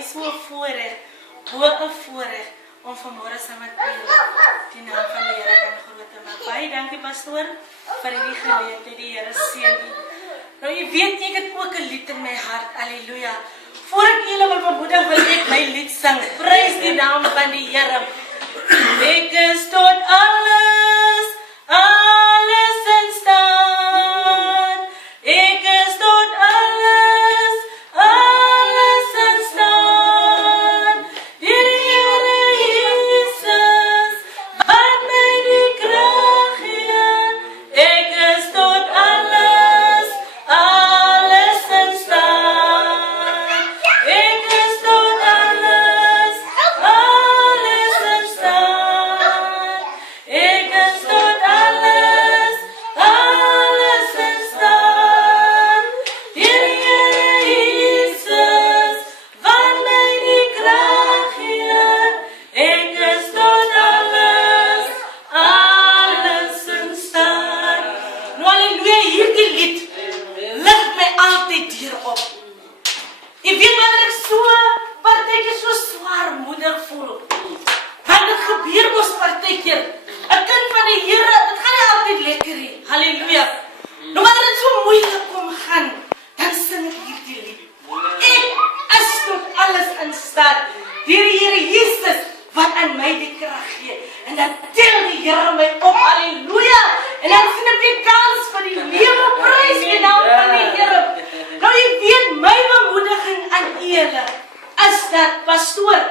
my so 'n voorreg, bo 'n voorreg om vanmôre saam met u die naam van die Here kan groot te maak. Baie dankie pastoor vir hierdie geleentheid. Die Here seën u. Nou jy weet ek het ook 'n lied in my hart. Halleluja. Voor ek julle wil bemoedig, wil ek my lied sing. Prys die naam van die Here. Ek is tot alles in staat. Ek is tot alles in staat. Die Here Jesus, wat my die krag gee. Ek is tot alles in staat. Ek is tot alles in staat. Ek is tot alles in staat. Die Here Jesus, wat my die krag gee. Ek is tot alles in staat. Nou halleluja, hierdie lied lig my altyd hierop. Jy weet wanneer ek partykeer so zwaarmoedig voel. Want dit gebeur mos partykeer. 'n kind van die Here, dit gaan nie altyd lekker nie. Halleluja. Nou wanneer dit so moeilik kom gaan, dan sing ek hierdie lied. Ek is tot alles in staat. Deur die Here Jesus wat aan my die krag gee. En dan tel die Here my op. Halleluja. En dan sien ek weer kans vir die lewe. Prys die naam van die Here. Nou jy weet my bemoediging aan julle is dat pastoor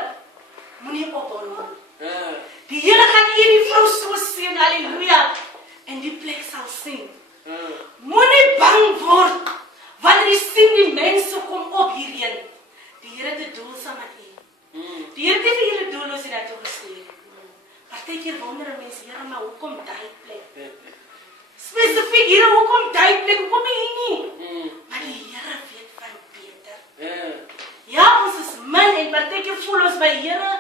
moenie ophou nie. Die Here gaan hierdie vrou so seën. Halleluja. En die plek sal sien. Moenie bang word wanneer jy sien die mense kom op hierheen. Die Here het 'n doel saam met u. Die Here het vir julle doelloos hiernatoe gestuur. Partykeer wonder mense, Here, maar hoekom daai plek? Spesifiek, Here, hoekom daai plek? Hoekom hier nie? Maar die Here weet van beter. Ja, ons is min en partykeer voel ons by Here,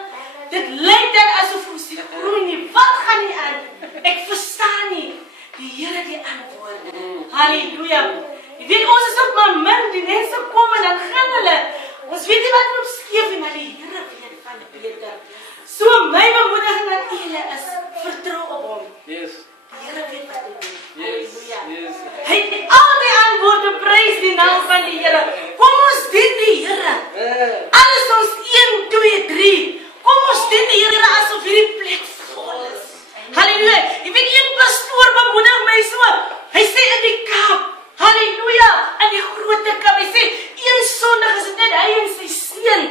dit lyk dan asof ons nie groei nie. Wat gaan nie aan? Ek verstaan nie. Die Here die antwoord. Halleluja. Jy weet, ons is ook maar min, die mense kom en dan gaan hulle. Ons weet nie wat er op skeef nie, maar die Here weet van beter. So my bemoediging aan julle is, vertrou op hom. Yes. Die Here weet wat hy doen. Yes. Halleluja. Yes. Hy het al die antwoorde, prys die naam van die Here. Kom ons dien die Here. Alles ons 1, 2, 3. Kom ons dien die Here asof hierdie plek vol is. Halleluja. Jy weet, een pastoor bemoedig my so. Hy sê in die Kaap, halleluja, in die grote Kaap, hy sê, een Sondag is dit net hy en sy seun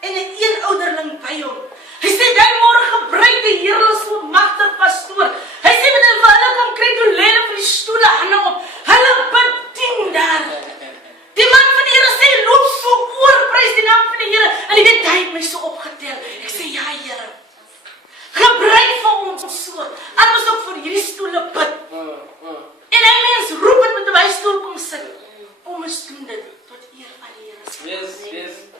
en 'n een ouderling by hom. Hy sê, die môre gebruik die Here so magtig pastoor. Hy sê, met hulle kom kry toe lê hulle vir die stoele hande op. Hulle bedien daar. Die man van die Here sê, loop so oor, prys die naam van die Here. En hy weet, hy het my so opgetel. Ek sê, ja Here, gebruik vir ons so. Anders ook vir hierdie